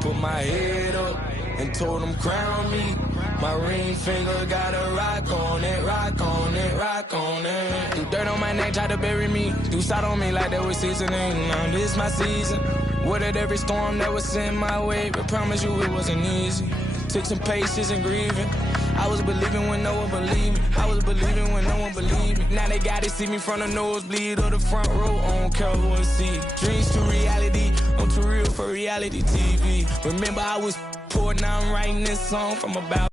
put my head up, and told them crown me. My ring finger got a rock on it, rock on it, rock on it. Do dirt on my neck, try to bury me. Do side on me like that was seasoning. Now this my season. Weathered every storm that was in my way, but promise you it wasn't easy. Took some patience and grieving. I was believing when no one believed me. I was believing when no one believed me. Now they gotta see me from the nosebleed or the front row. I don't care who I see. Dreams to reality, I'm too real for reality TV. Remember I was poor, now I'm writing this song from about.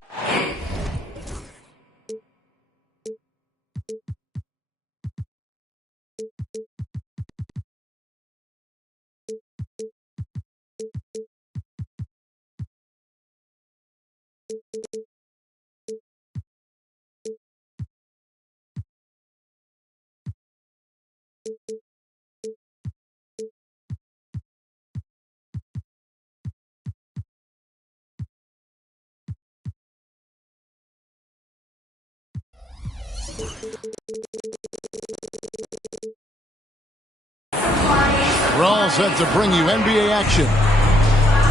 We're all set to bring you NBA action.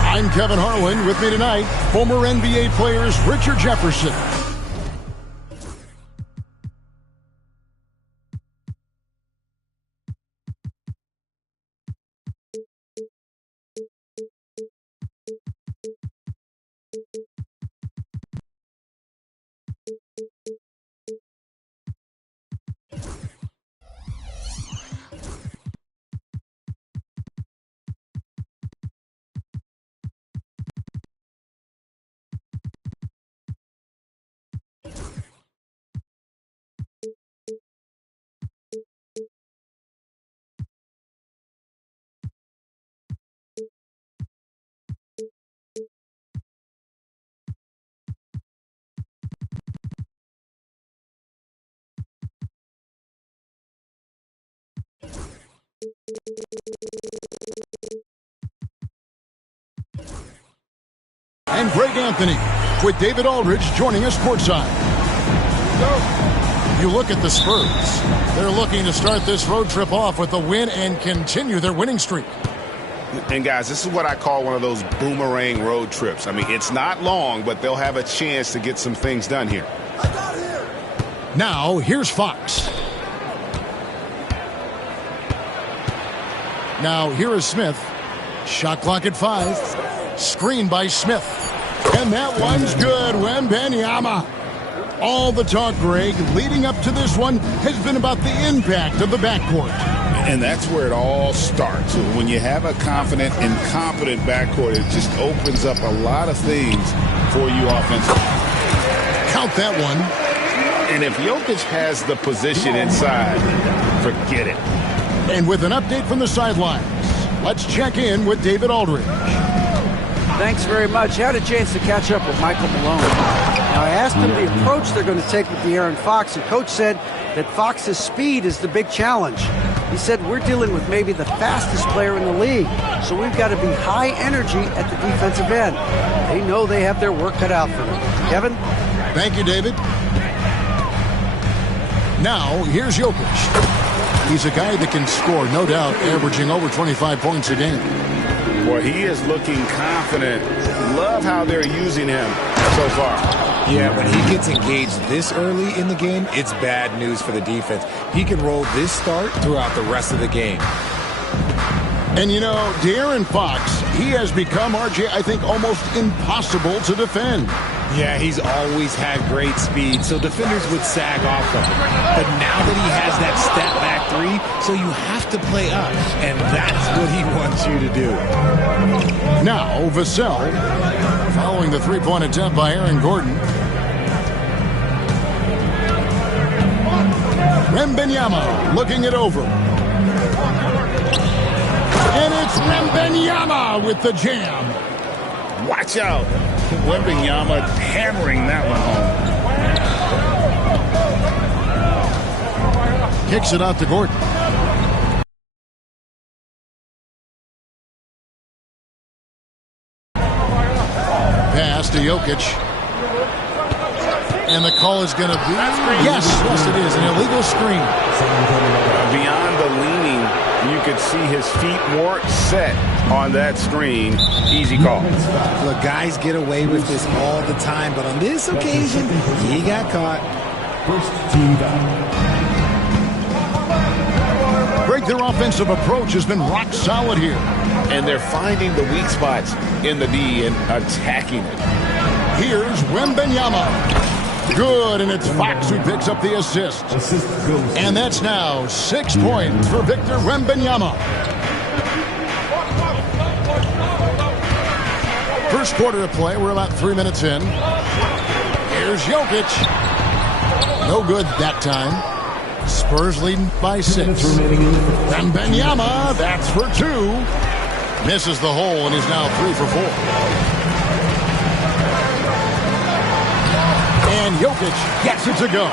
I'm Kevin Harlan. With me tonight, former NBA players Richard Jefferson, and Greg Anthony, with David Aldridge joining us courtside. You look at the Spurs. They're looking to start this road trip off with a win and continue their winning streak. And guys, this is what I call one of those boomerang road trips. I mean, it's not long, but they'll have a chance to get some things done here. Now, here's Fox. Now, here is Smith. Shot clock at 5. Screen by Smith. And that one's good. Wembanyama. All the talk, Greg, leading up to this one has been about the impact of the backcourt. And that's where it all starts. When you have a confident and competent backcourt, it just opens up a lot of things for you offensively. Count that one. And if Jokic has the position inside, forget it. And with an update from the sidelines, let's check in with David Aldridge. Thanks very much. I had a chance to catch up with Michael Malone. Now, I asked him the approach they're going to take with De'Aaron Fox, and Coach said that Fox's speed is the big challenge. He said, we're dealing with maybe the fastest player in the league, so we've got to be high energy at the defensive end. They know they have their work cut out for them. Kevin? Thank you, David. Now, here's Jokic. He's a guy that can score, no doubt, averaging over 25 points a game. Boy, he is looking confident. Love how they're using him so far. Yeah, when he gets engaged this early in the game, it's bad news for the defense. He can roll this start throughout the rest of the game. And, you know, De'Aaron Fox, he has become, RJ, I think, almost impossible to defend. Yeah, he's always had great speed, so defenders would sag off of him. But now that he has that step-back three, so you have to play up, and that's what he wants you to do. Now, Vassell, following the three-point attempt by Aaron Gordon. Wembanyama looking it over. And it's Wembanyama with the jam. Watch out. Wembanyama hammering that one home. Kicks it out to Gordon. Pass to Jokic. And the call is going to be... Yes, it is. An illegal screen. beyond the leaning, you could see his feet weren't set on that screen. Easy call. Look, guys get away with this all the time, but on this occasion, he got caught. First team down. Greg, their offensive approach has been rock solid here. And they're finding the weak spots in the D and attacking it. Here's Wembanyama. Good, and it's Fox who picks up the assist. And that's now 6 points for Victor Wembanyama. First quarter of play, we're about 3 minutes in. Here's Jokic. No good that time. Spurs leading by 6. Wembanyama, that's for 2. Misses the hole and is now 3 for 4. And Jokic gets it to go.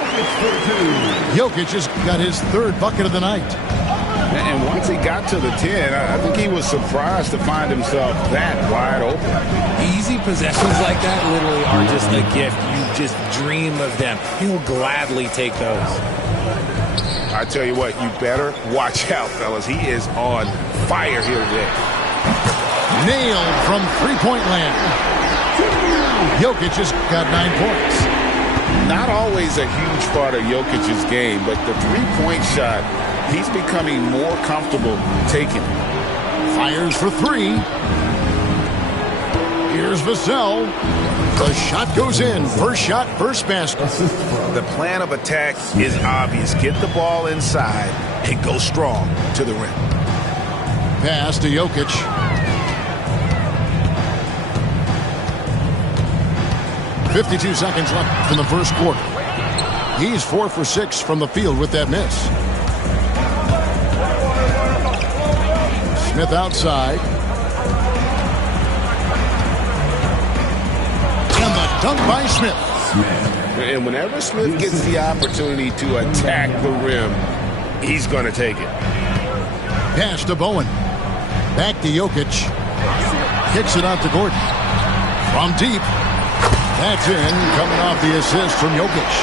Jokic has got his 3rd bucket of the night. And once he got to the 10, I think he was surprised to find himself that wide open. Easy possessions like that literally are just a gift. You just dream of them. He'll gladly take those. I tell you what, you better watch out, fellas. He is on fire here today. Nailed from three-point land. Jokic has got 9 points. Not always a huge part of Jokic's game, but the three-point shot, he's becoming more comfortable taking it. Fires for 3. Here's Vassell. The shot goes in. First shot, first basket. The plan of attack is obvious. Get the ball inside and go strong to the rim. Pass to Jokic. .52 seconds left in the first quarter. He's 4 for 6 from the field with that miss. Smith outside. And the dunk by Smith. And whenever Smith gets the opportunity to attack the rim, he's going to take it. Pass to Bowen. Back to Jokic. Kicks it out to Gordon. From deep. That's in, coming off the assist from Jokic.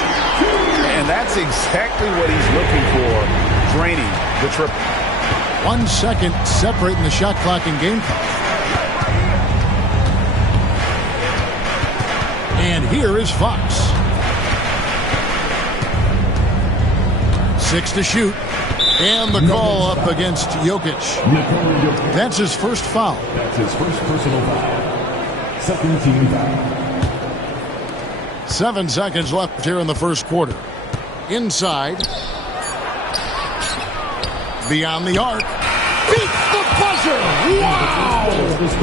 And that's exactly what he's looking for, draining the triple. 1 second separating the shot clock and game clock. And here is Fox. 6 to shoot. And the call up against Jokic. That's his first foul. That's his first personal foul. Second team foul. 7 seconds left here in the first quarter. Inside. Beyond the arc. Beats the buzzer. Wow!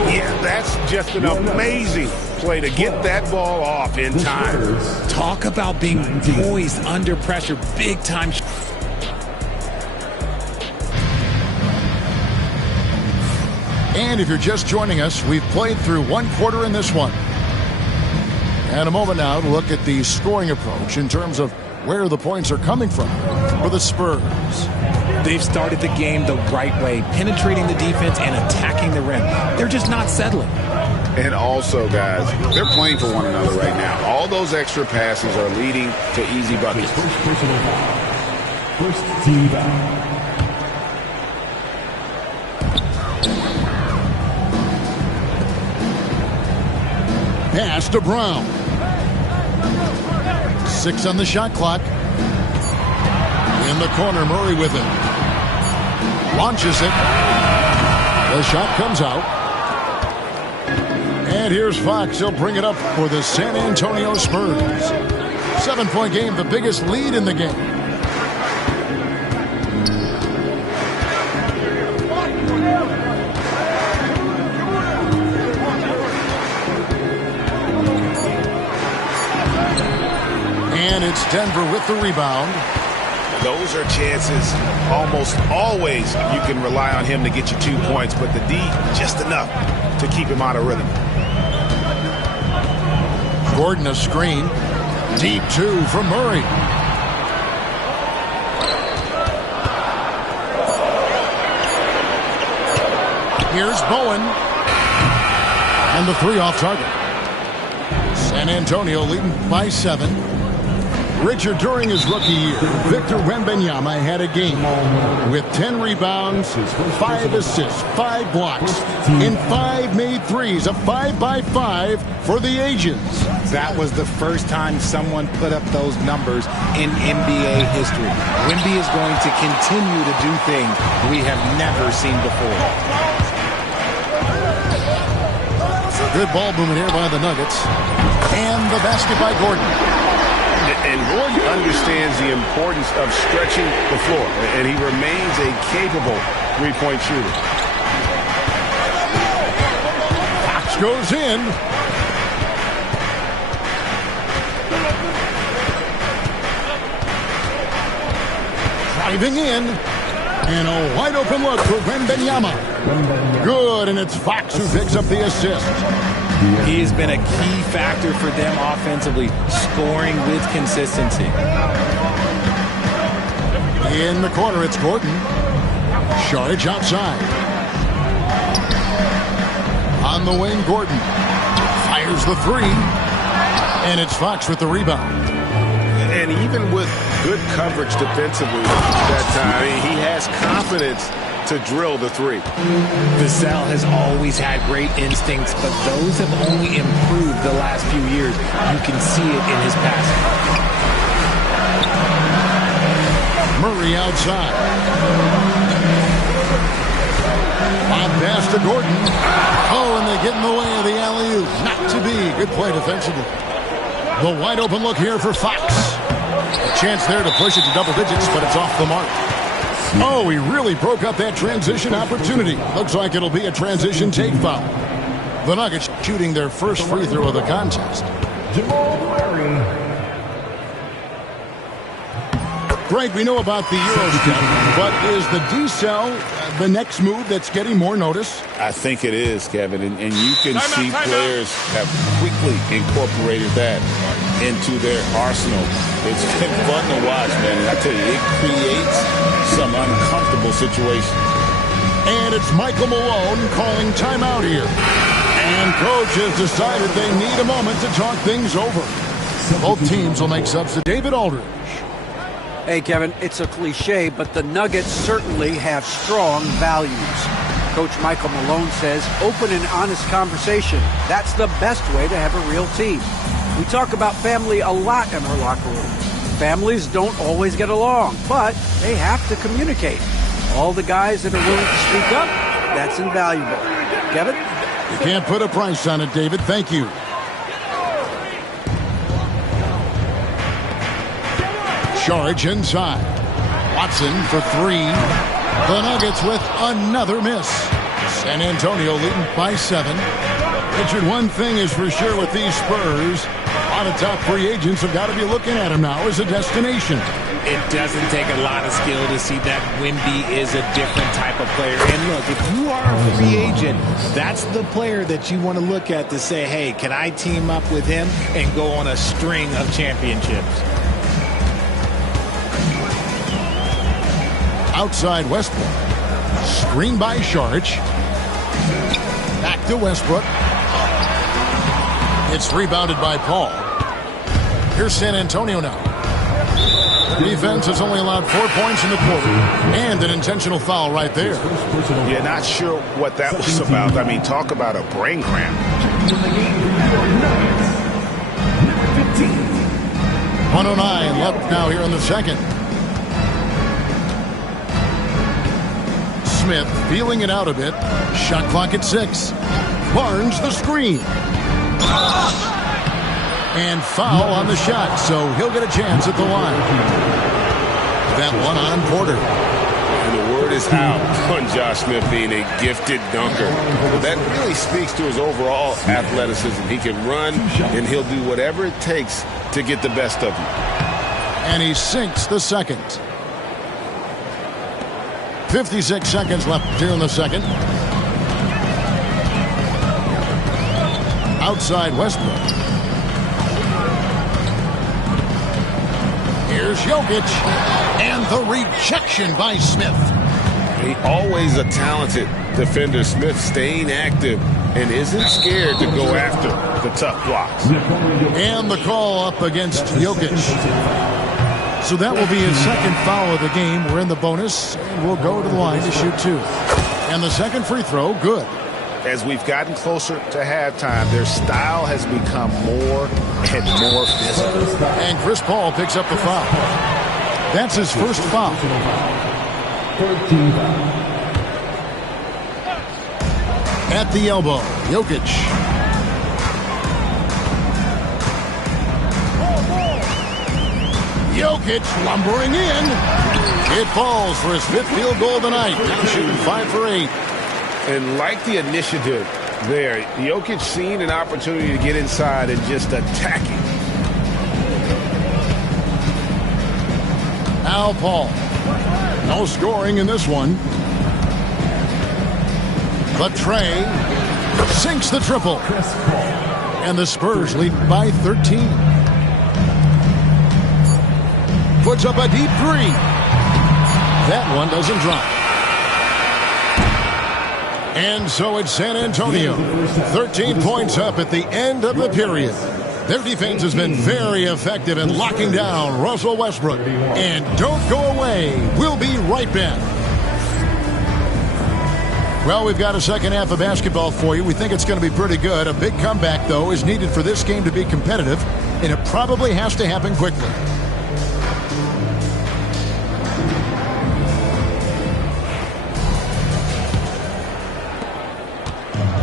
Yeah, that's just an amazing play to get that ball off in time. Talk about being poised under pressure. Big time. And if you're just joining us, we've played through 1 quarter in this one. And a moment now to look at the scoring approach in terms of where the points are coming from for the Spurs. They've started the game the right way, penetrating the defense and attacking the rim. They're just not settling. And also, guys, they're playing for one another right now. All those extra passes are leading to easy buckets. First personal foul. First team foul. Pass to Brown. 6 on the shot clock. In the corner, Murray with it. Launches it. The shot comes out. And here's Fox. He'll bring it up for the San Antonio Spurs. 7-point game, the biggest lead in the game. And it's Denver with the rebound. Those are chances almost always you can rely on him to get you 2 points, but the D, just enough to keep him out of rhythm. Gordon a screen. Deep 2 from Murray. Here's Bowen. And the 3 off target. San Antonio leading by 7. Richard, during his rookie year, Victor Wembanyama had a game with 10 rebounds, 5 assists, 5 blocks, and 5 made threes, a 5-by-5 for the ages. That was the first time someone put up those numbers in NBA history. Wemby is going to continue to do things we have never seen before. Good ball movement here by the Nuggets. And the basket by Gordon. And Gordon understands the importance of stretching the floor, and he remains a capable three-point shooter. Fox goes in. Driving in. And a wide open look for Wembanyama. Good, and it's Fox who picks up the assist. He has been a key factor for them offensively, scoring with consistency. In the corner, it's Gordon. Sharge outside. On the wing, Gordon fires the three. And it's Fox with the rebound. And even with good coverage defensively that time, he has confidence to drill the three. Vassell has always had great instincts, but those have only improved the last few years. You can see it in his passing. Murray outside. On pass to Gordon. Oh, and they get in the way of the alley-oop. Not to be. Good play defensively. The wide open look here for Fox. A chance there to push it to double digits, but it's off the mark. Oh, he really broke up that transition opportunity. Looks like it'll be a transition take foul. The Nuggets shooting their first free throw of the contest. Greg, we know about the Euro step, but is the D-cell the next move that's getting more notice? I think it is, Kevin, and you can see players have quickly incorporated that into their arsenal. It's been fun to watch, man, and I tell you, it creates some uncomfortable situations. And it's Michael Malone calling timeout here. And coach has decided they need a moment to talk things over. Both teams will make subs to David Aldridge. Hey, Kevin, it's a cliche, but the Nuggets certainly have strong values. Coach Michael Malone says open and honest conversation. That's the best way to have a real team. We talk about family a lot in our locker room. Families don't always get along, but they have to communicate. All the guys that are willing to speak up, that's invaluable. Kevin? You can't put a price on it, David. Thank you. Charge inside. Watson for three. The Nuggets with another miss. San Antonio leading by 7. Richard, one thing is for sure with these Spurs, a lot of top free agents have got to be looking at him now as a destination. It doesn't take a lot of skill to see that Wemby is a different type of player. And look, if you are a free agent, that's the player that you want to look at to say, hey, can I team up with him and go on a string of championships? Outside Westbrook. Screen by Saric. Back to Westbrook. It's rebounded by Paul. Here's San Antonio now. Their defense has only allowed 4 points in the quarter. And an intentional foul right there. Yeah, not sure what that was about. I mean, talk about a brain cramp. 109 left now here in the second. Smith feeling it out a bit. Shot clock at 6. Barnes the screen. And foul on the shot, so he'll get a chance at the line. That one on Porter. And the word is out on Josh Smith being a gifted dunker. But that really speaks to his overall athleticism. He can run, and he'll do whatever it takes to get the best of you. And he sinks the second. 56 seconds left here in the second. Outside Westbrook. Here's Jokic. And the rejection by Smith. He always a talented defender. Smith staying active and isn't scared to go after the tough blocks. And the call up against Jokic. So that will be his second foul of the game. We're in the bonus, and we'll go to the line to shoot 2. And the second free throw, good. As we've gotten closer to halftime, their style has become more and more physical. And Chris Paul picks up the foul. That's his first foul. 13 foul. At the elbow, Jokic. Jokic lumbering in. It falls for his 5th field goal of the night. Now shooting 5 for 8. And like the initiative there, Jokic seen an opportunity to get inside and just attack it. Now Paul. No scoring in this one. But Trey sinks the triple. And the Spurs lead by 13. Puts up a deep 3. That one doesn't drop. And so it's San Antonio. 13 points up at the end of the period. Their defense has been very effective in locking down Russell Westbrook. And don't go away. We'll be right back. Well, we've got a second half of basketball for you. We think it's going to be pretty good. A big comeback, though, is needed for this game to be competitive, and it probably has to happen quickly.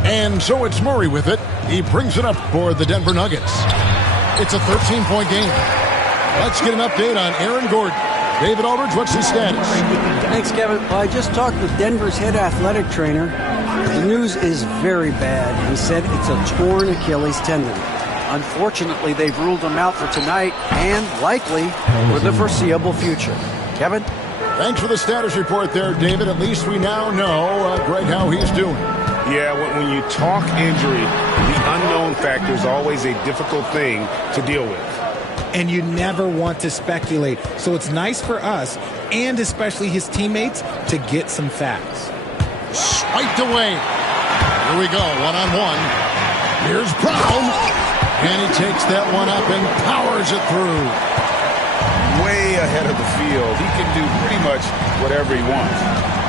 And so it's Murray with it. He brings it up for the Denver Nuggets. It's a 13-point game. Let's get an update on Aaron Gordon. David Aldridge, what's his status? Thanks, Kevin. Well, I just talked with Denver's head athletic trainer. The news is very bad. He said it's a torn Achilles tendon. Unfortunately, they've ruled him out for tonight and likely for the foreseeable future. Kevin? Thanks for the status report there, David. At least we now know, Greg, how he's doing. Yeah, when you talk injury, the unknown factor is always a difficult thing to deal with. And you never want to speculate. So it's nice for us, and especially his teammates, to get some facts. Swiped away. Here we go, one-on-one. Here's Brown. And he takes that one up and powers it through. Way ahead of the field. He can do pretty much whatever he wants.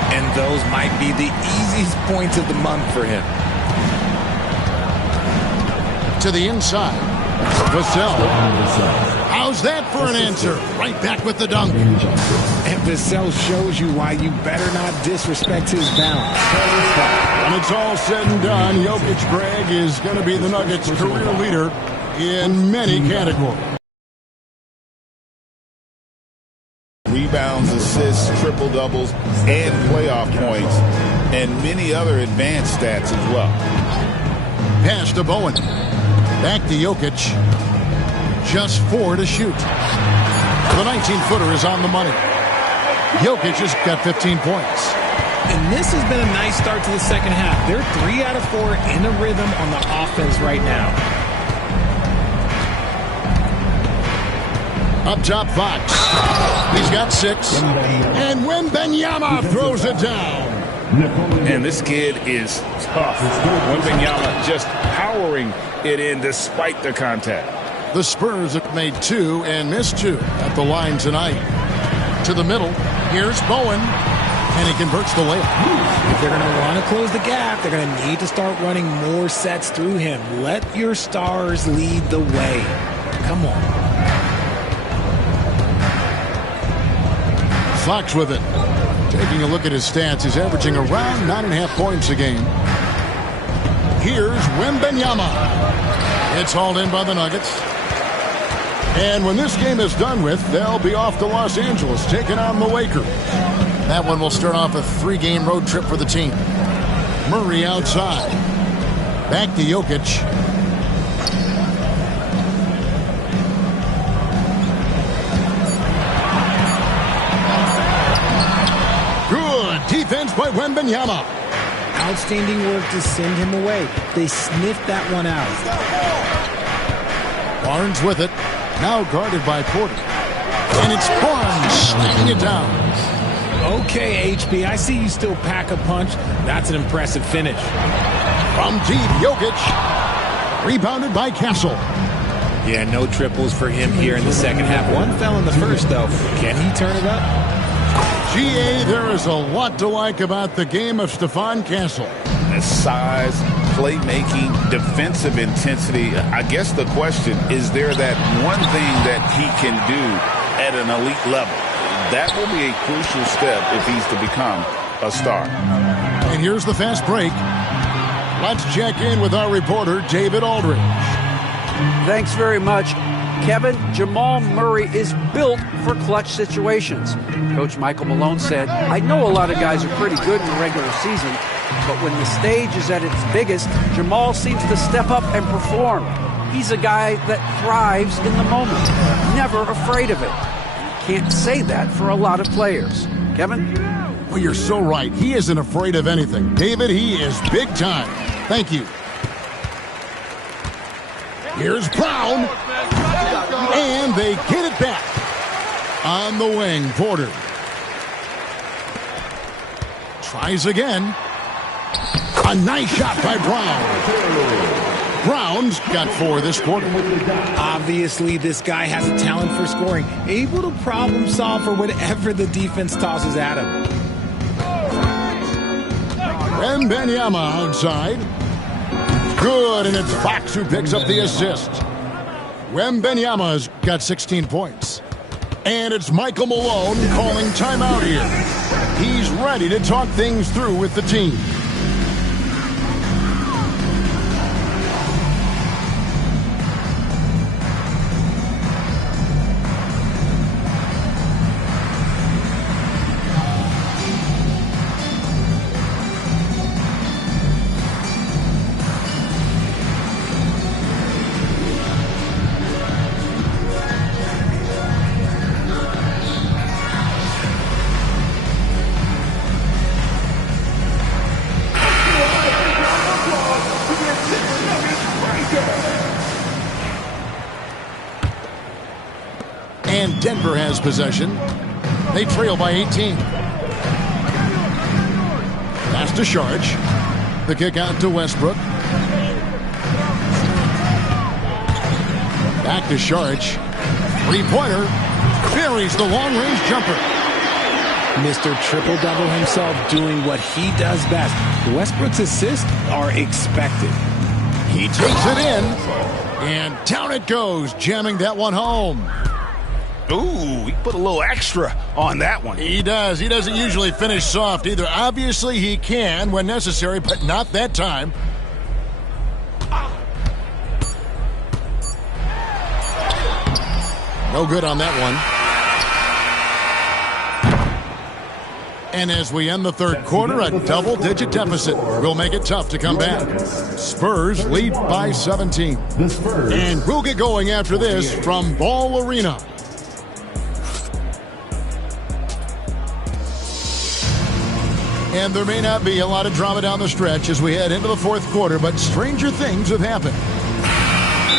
And those might be the easiest points of the month for him. To the inside. Vassell. How's that for an answer? Right back with the dunk. And Vassell shows you why you better not disrespect his balance. When it's all said and done, Jokic, Greg, is going to be the Nuggets' career leader in many categories. Rebounds, assists, triple-doubles, and playoff points, and many other advanced stats as well. Pass to Bowen. Back to Jokic. Just 4 to shoot. The 19-footer is on the money. Jokic has got 15 points. And this has been a nice start to the second half. They're 3 out of 4 in a rhythm on the offense right now. Up top, Fox. He's got 6. And Wembanyama throws it down. And this kid is tough. Wembanyama just powering it in despite the contact. The Spurs have made 2 and missed 2 at the line tonight. To the middle. Here's Bowen. And he converts the layup. If they're going to want to close the gap, they're going to need to start running more sets through him. Let your stars lead the way. Come on. Fox with it. Taking a look at his stats, he's averaging around 9.5 points a game. Here's Wembanyama. It's hauled in by the Nuggets. And when this game is done with, they'll be off to Los Angeles, taking on the Lakers. That one will start off a 3-game road trip for the team. Murray outside. Back to Jokic. Defense by Wembanyama. Outstanding work to send him away. They sniffed that one out. Barnes with it. Now guarded by Porter. And it's Barnes snagging it down. Okay, HB, I see you still pack a punch. That's an impressive finish. From deep, Jokic. Rebounded by Castle. Yeah, no triples for him here in the second half. One fell in the first, though. Can he turn it up? GA, there is a lot to like about the game of Stephon Castle. His size, playmaking, defensive intensity. I guess the question, is there that one thing that he can do at an elite level? That will be a crucial step if he's to become a star. And here's the fast break. Let's check in with our reporter, David Aldridge. Thanks very much. Kevin, Jamal Murray is built for clutch situations. Coach Michael Malone said, I know a lot of guys are pretty good in the regular season, but when the stage is at its biggest, Jamal seems to step up and perform. He's a guy that thrives in the moment, never afraid of it. Can't say that for a lot of players. Kevin? Well, you're so right. He isn't afraid of anything. David, he is big time. Thank you. Here's Brown. And they get it back. On the wing, Porter. Tries again. A nice shot by Brown. Brown's got 4 this quarter. Obviously, this guy has a talent for scoring. Able to problem solve for whatever the defense tosses at him. Wembanyama outside. Good, and it's Fox who picks up the assist. Wembanyama's got 16 points. And it's Michael Malone calling timeout here. He's ready to talk things through with the team. And Denver has possession. They trail by 18. Pass to Sharge. The kick out to Westbrook. Back to Sharge. Three-pointer. Buries the long-range jumper. Mr. Triple-Double himself doing what he does best. Westbrook's assists are expected. He takes it in. And down it goes, jamming that one home. Ooh, he put a little extra on that one. He does. He doesn't usually finish soft either. Obviously, he can when necessary, but not that time. No good on that one. And as we end the third quarter, a double-digit deficit will make it tough to come back. Spurs lead by 17. And we'll get going after this from Ball Arena. And there may not be a lot of drama down the stretch as we head into the fourth quarter, but stranger things have happened.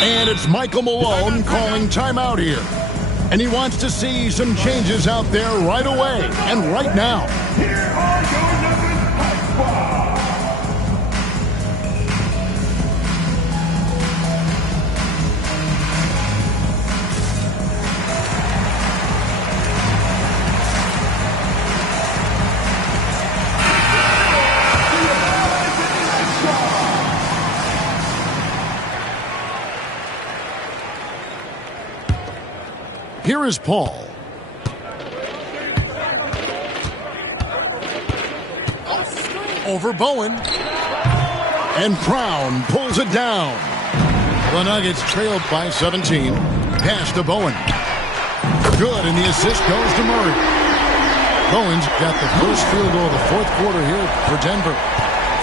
And it's Michael Malone calling timeout here. And he wants to see some changes out there right away and right now. Here are your numbers, Here is Paul. Over Bowen. And Brown pulls it down. The Nuggets trailed by 17. Pass to Bowen. Good, and the assist goes to Murray. Bowen's got the first field goal of the fourth quarter here for Denver.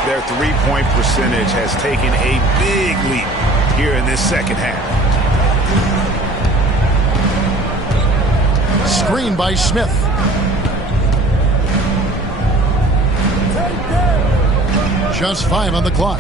Their three-point percentage has taken a big leap here in this second half. Screen by Smith. Just 5 on the clock.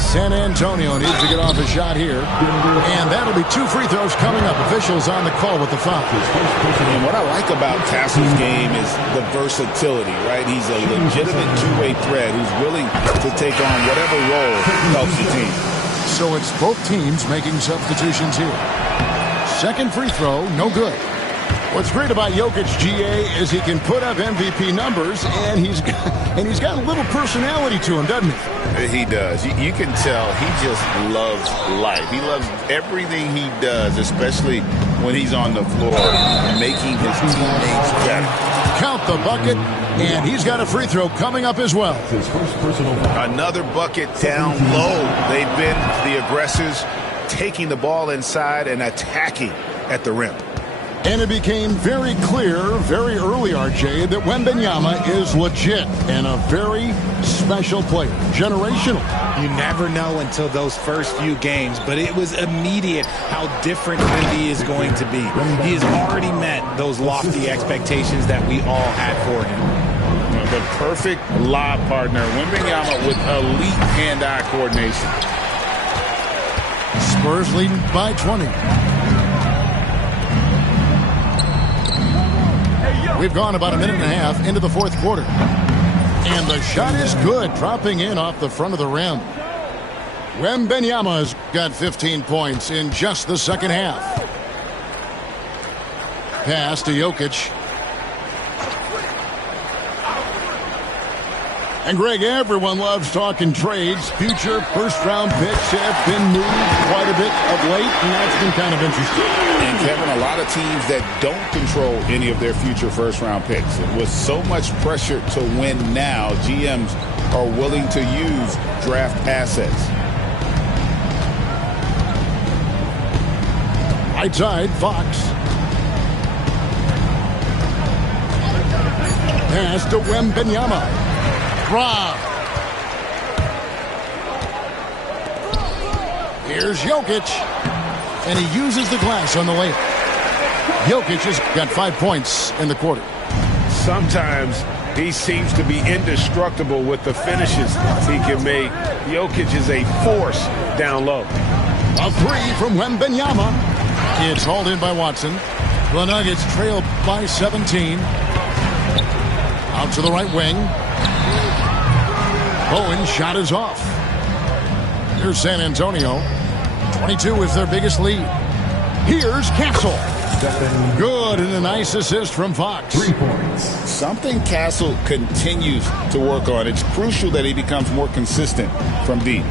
San Antonio needs to get off a shot here. And that'll be 2 free throws coming up. Officials on the call with the foul. And what I like about Castle's game is the versatility, right? He's a legitimate two-way threat who's willing to take on whatever role helps the team. So it's both teams making substitutions here. Second free throw, no good. What's great about Jokic, GA, is he can put up MVP numbers, and he's got a little personality to him, doesn't he? He does. You can tell he just loves life. He loves everything he does, especially when he's on the floor, making his teammates better. Count the bucket, and he's got a free throw coming up as well. Another bucket down low. They've been the aggressors, taking the ball inside and attacking at the rim. And it became very clear very early, RJ, that Wembanyama is legit and a very special player. Generational. You never know until those first few games, but it was immediate how different Wemby is going to be. He has already met those lofty expectations that we all had for him. The perfect lob partner. Wembanyama with elite hand-eye coordination. Spurs leading by 20. We've gone about a minute and a half into the fourth quarter. And the shot is good, dropping in off the front of the rim. Wembanyama's got 15 points in just the second half. Pass to Jokic. And, Greg, everyone loves talking trades. Future first-round picks have been moved quite a bit of late, and that's been kind of interesting. And, Kevin, a lot of teams that don't control any of their future first-round picks. With so much pressure to win now, GMs are willing to use draft assets. Right side, Fox. Pass to Wembanyama. Rob. Here's Jokic. And he uses the glass on the layup. Jokic has got 5 points in the quarter. Sometimes he seems to be indestructible with the finishes he can make. Jokic is a force down low. A three from Wembanyama. It's hauled in by Watson. The Nuggets trail by 17. Out to the right wing. Bowen's shot is off. Here's San Antonio. 22 is their biggest lead. Here's Castle. Good, and a nice assist from Fox. 3 points. Something Castle continues to work on. It's crucial that he becomes more consistent from deep.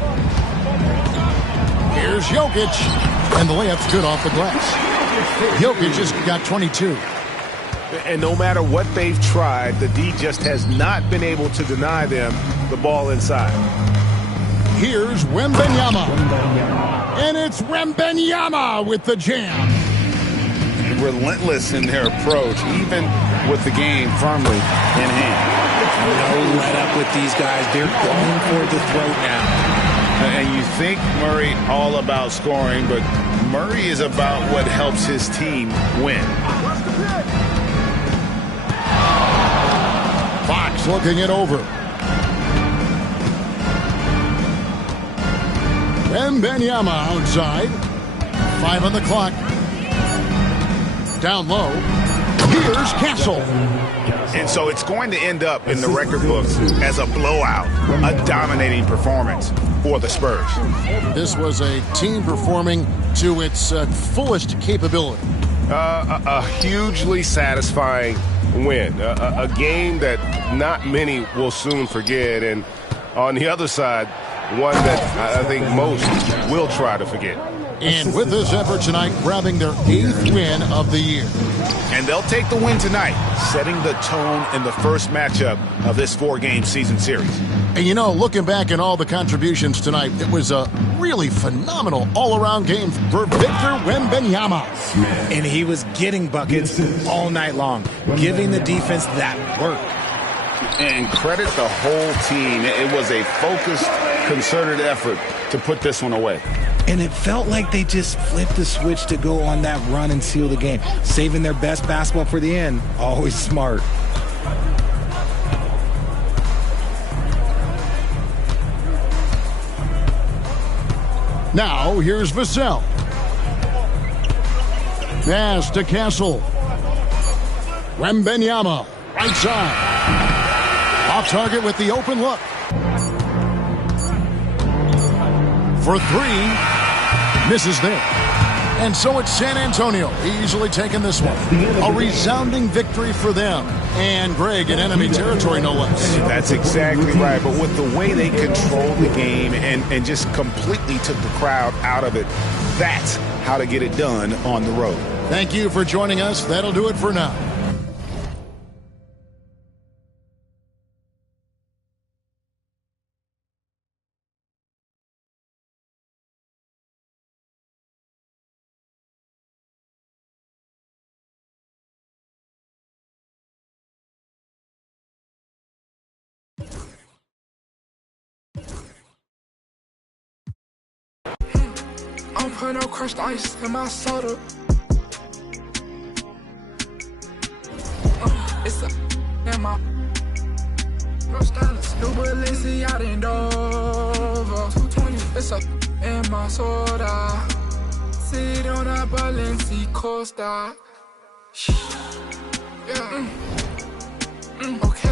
Here's Jokic. And the layup's good off the glass. Jokic has got 22. And no matter what they've tried, the D just has not been able to deny them the ball inside. Here's Wembanyama. And it's Wembanyama with the jam. Relentless in their approach, even with the game firmly in hand. No let up with these guys. They're going for the throat now. And you think Murray all about scoring, but Murray is about what helps his team win. Fox looking it over. Wembanyama outside. 5 on the clock. Down low. Here's Castle. And so it's going to end up in the record books as a blowout, a dominating performance for the Spurs. This was a team performing to its fullest capability. A hugely satisfying win, a game that not many will soon forget, and on the other side, one that I think most will try to forget. And with this effort tonight, grabbing their 8th win of the year. And they'll take the win tonight, setting the tone in the first matchup of this 4-game season series. And you know, looking back at all the contributions tonight, it was a really phenomenal all-around game for Victor Wembanyama. And he was getting buckets all night long, giving the defense that work. And credit the whole team. It was a focused, concerted effort to put this one away. And it felt like they just flipped the switch to go on that run and seal the game. Saving their best basketball for the end. Always smart. Now, here's Vassell. Pass to Castle. Wembanyama, right side. Off target with the open look. For three, misses there. And so it's San Antonio easily taking this one. A resounding victory for them. And Greg in enemy territory, no less. That's exactly right. But with the way they controlled the game and just completely took the crowd out of it, that's how to get it done on the road. Thank you for joining us. That'll do it for now. I'm putting no crushed ice in my soda. It's a in my no stylist. New Balenciaga in Dover. 220. It's a in my soda. Sit on a Balenciaga Costa. Yeah. Okay.